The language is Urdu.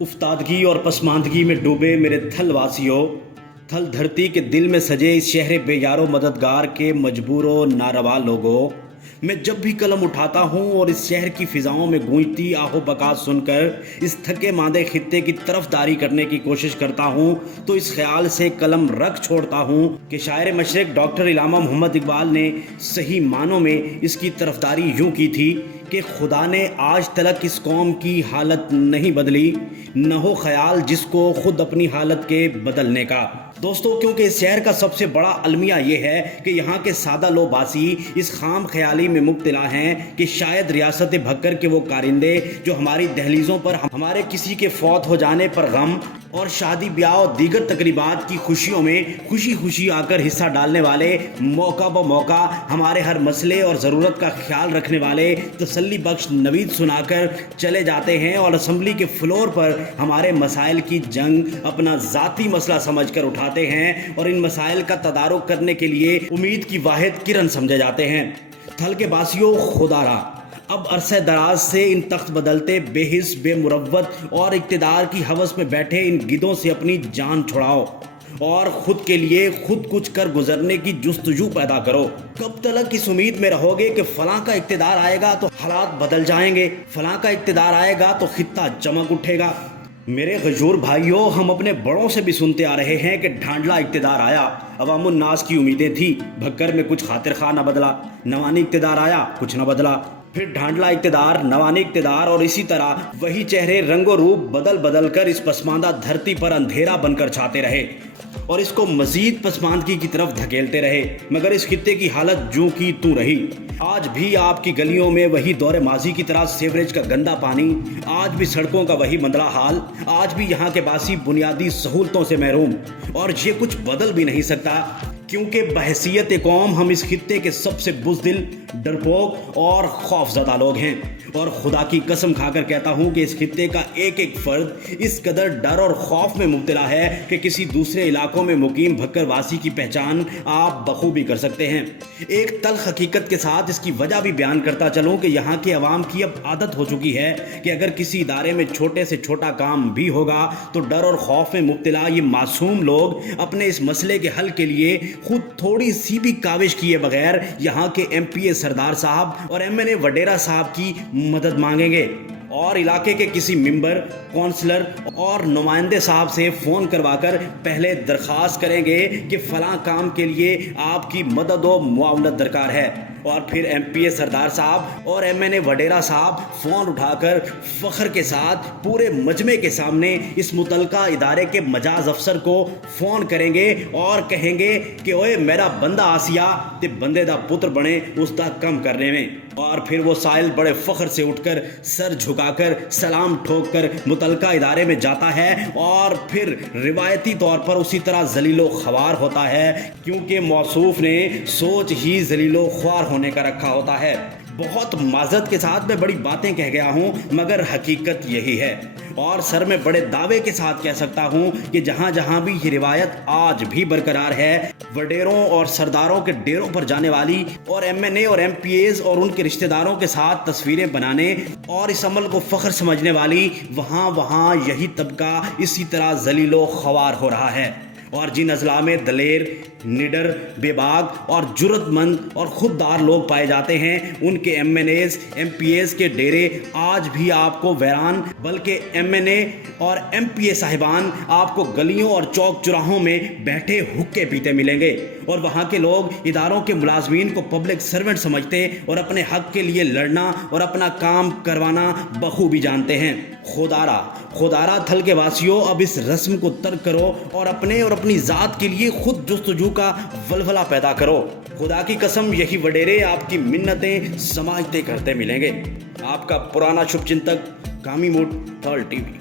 افتادگی اور پسماندگی میں ڈوبے میرے تھل واسیوں، تھل دھرتی کے دل میں سجے اس شہر بے یار و مددگار کے مجبور و ناروا لوگوں، میں جب بھی قلم اٹھاتا ہوں اور اس شہر کی فضاؤں میں گونجتی آہ و بکا سن کر اس تھکے ماندے خطے کی طرفداری کرنے کی کوشش کرتا ہوں تو اس خیال سے قلم رکھ چھوڑتا ہوں کہ شاعر مشرق ڈاکٹر علامہ محمد اقبال نے صحیح معنوں میں اس کی طرفداری یوں کی تھی کہ خدا نے آج تلک اس قوم کی حالت نہیں بدلی، نہ ہو خیال جس کو خود اپنی حالت کے بدلنے کا۔ دوستو، کیونکہ اس شہر کا سب سے بڑا المیہ یہ ہے کہ یہاں کے سادہ لو باسی اس خام خیالی میں مبتلا ہیں کہ شاید ریاست بھکر کے وہ کارندے جو ہماری دہلیزوں پر ہمارے کسی کے فوت ہو جانے پر غم اور شادی بیاہ اور دیگر تقریبات کی خوشیوں میں خوشی خوشی آ کر حصہ ڈالنے والے، موقع بہ موقع ہمارے ہر مسئلے اور ضرورت کا خیال رکھنے والے تسلی بخش نوید سنا کر چلے جاتے ہیں اور اسمبلی کے فلور پر ہمارے مسائل کی جنگ اپنا ذاتی مسئلہ سمجھ کر اٹھاتے ہیں اور ان مسائل کا تدارک کرنے کے لیے امید کی واحد کرن سمجھے جاتے ہیں۔ تھل کے باسیوں، خدا را، اب عرصہ دراز سے ان تخت بدلتے بے حس بے مروت اور اقتدار کی ہوس میں بیٹھے ان گدھوں سے اپنی جان چھڑاؤ اور خود کے لیے خود کچھ کر گزرنے کی جستجو پیدا کرو۔ کب تلک اس امید میں رہو گے کہ فلاں کا اقتدار آئے گا تو حالات بدل جائیں گے، فلاں کا اقتدار آئے گا تو خطہ چمک اٹھے گا؟ میرے غیور بھائیوں، ہم اپنے بڑوں سے بھی سنتے آ رہے ہیں کہ ڈھانڈلا اقتدار آیا، عوام الناس کی امیدیں تھی، بھکر میں کچھ خاطر خواہ نہ بدلا، نوانی اقتدار آیا، کچھ نہ بدلا، پھر ڈھانڈلا اقتدار، نوانی اقتدار، اور اسی طرح وہی چہرے رنگ و روپ بدل بدل کر اس پسماندہ دھرتی پر اندھیرا بن کر چھاتے رہے اور اس کو مزید پسماندگی کی طرف دھکیلتے رہے، مگر اس خطے کی حالت جوں کی توں رہی۔ آج بھی آپ کی گلیوں میں وہی دور ماضی کی طرح سیوریج کا گندا پانی، آج بھی سڑکوں کا وہی مندرا حال، آج بھی یہاں کے باسی بنیادی سہولتوں سے محروم، اور یہ کچھ بدل بھی نہیں سکتا کیونکہ بحیثیت قوم ہم اس خطے کے سب سے بزدل، ڈرپوک اور خوف زدہ لوگ ہیں، اور خدا کی قسم کھا کر کہتا ہوں کہ اس خطے کا ایک ایک فرد اس قدر ڈر اور خوف میں مبتلا ہے کہ کسی دوسرے علاقوں میں مقیم بھکر واسی کی پہچان آپ بخوبی کر سکتے ہیں۔ ایک تلخ حقیقت کے ساتھ اس کی وجہ بھی بیان کرتا چلوں کہ یہاں کے عوام کی اب عادت ہو چکی ہے کہ اگر کسی ادارے میں چھوٹے سے چھوٹا کام بھی ہوگا تو ڈر اور خوف میں مبتلا یہ معصوم لوگ اپنے اس مسئلے کے حل کے لیے خود تھوڑی سی بھی کاوش کیے بغیر یہاں کے ایم پی اے سردار صاحب اور ایم این اے وڈیرا صاحب کی مدد مانگیں گے اور علاقے کے کسی ممبر، کونسلر اور نمائندے صاحب سے فون کروا کر پہلے درخواست کریں گے کہ فلاں کام کے لیے آپ کی مدد و معاونت درکار ہے، اور پھر ایم پی اے سردار صاحب اور ایم این اے وڈیرا صاحب فون اٹھا کر فخر کے ساتھ پورے مجمع کے سامنے اس متعلقہ ادارے کے مجاز افسر کو فون کریں گے اور کہیں گے کہ اوئے میرا بندہ آسیا تے بندے دا پتر بنے اس دا کم کرنے میں، اور پھر وہ سائل بڑے فخر سے اٹھ کر سر جھکا کر سلام ٹھوک کر متعلقہ ادارے میں جاتا ہے اور پھر روایتی طور پر اسی طرح ذلیل و خوار ہوتا ہے کیونکہ موصوف نے سوچ ہی ذلیل و خوار ہونے کا رکھا ہوتا ہے۔ بہت معذرت کے ساتھ میں بڑی باتیں کہہ گیا ہوں، مگر حقیقت یہی ہے، اور سر میں بڑے دعوے کے ساتھ کہہ سکتا ہوں کہ جہاں جہاں بھی یہ روایت آج بھی برقرار ہے، وڈیروں اور سرداروں کے ڈیروں پر جانے والی اور ایم این اے اور ایم پی ایز اور ان کے رشتہ داروں کے ساتھ تصویریں بنانے اور اس عمل کو فخر سمجھنے والی، وہاں یہی طبقہ اسی طرح ذلیل و خوار ہو رہا ہے، اور جن اضلاع میں دلیر، نڈر، بے باک اور جرت مند اور خوددار لوگ پائے جاتے ہیں، ان کے M N As, M P As کے ڈیرے آج بھی آپ کو ویران، بلکہ ایم این اے اور ایم پی اے صاحبان آپ کو گلیوں اور چوک چراہوں میں بیٹھے حقے پیتے ملیں گے، اور وہاں کے لوگ اداروں کے ملازمین کو پبلک سرونٹ سمجھتے اور اپنے حق کے لیے لڑنا اور اپنا کام کروانا بخوبی جانتے ہیں۔ خدارا تھل کے واسیوں، اب اس رسم کو ترک کرو اور اپنی ذات کے لیے خود جستجو کا ولولہ پیدا کرو۔ خدا کی قسم یہی وڈیرے آپ کی منتیں سماجتے کرتے ملیں گے۔ آپ کا پرانا شبھ چنتک کامی موڈ تھل ٹی وی۔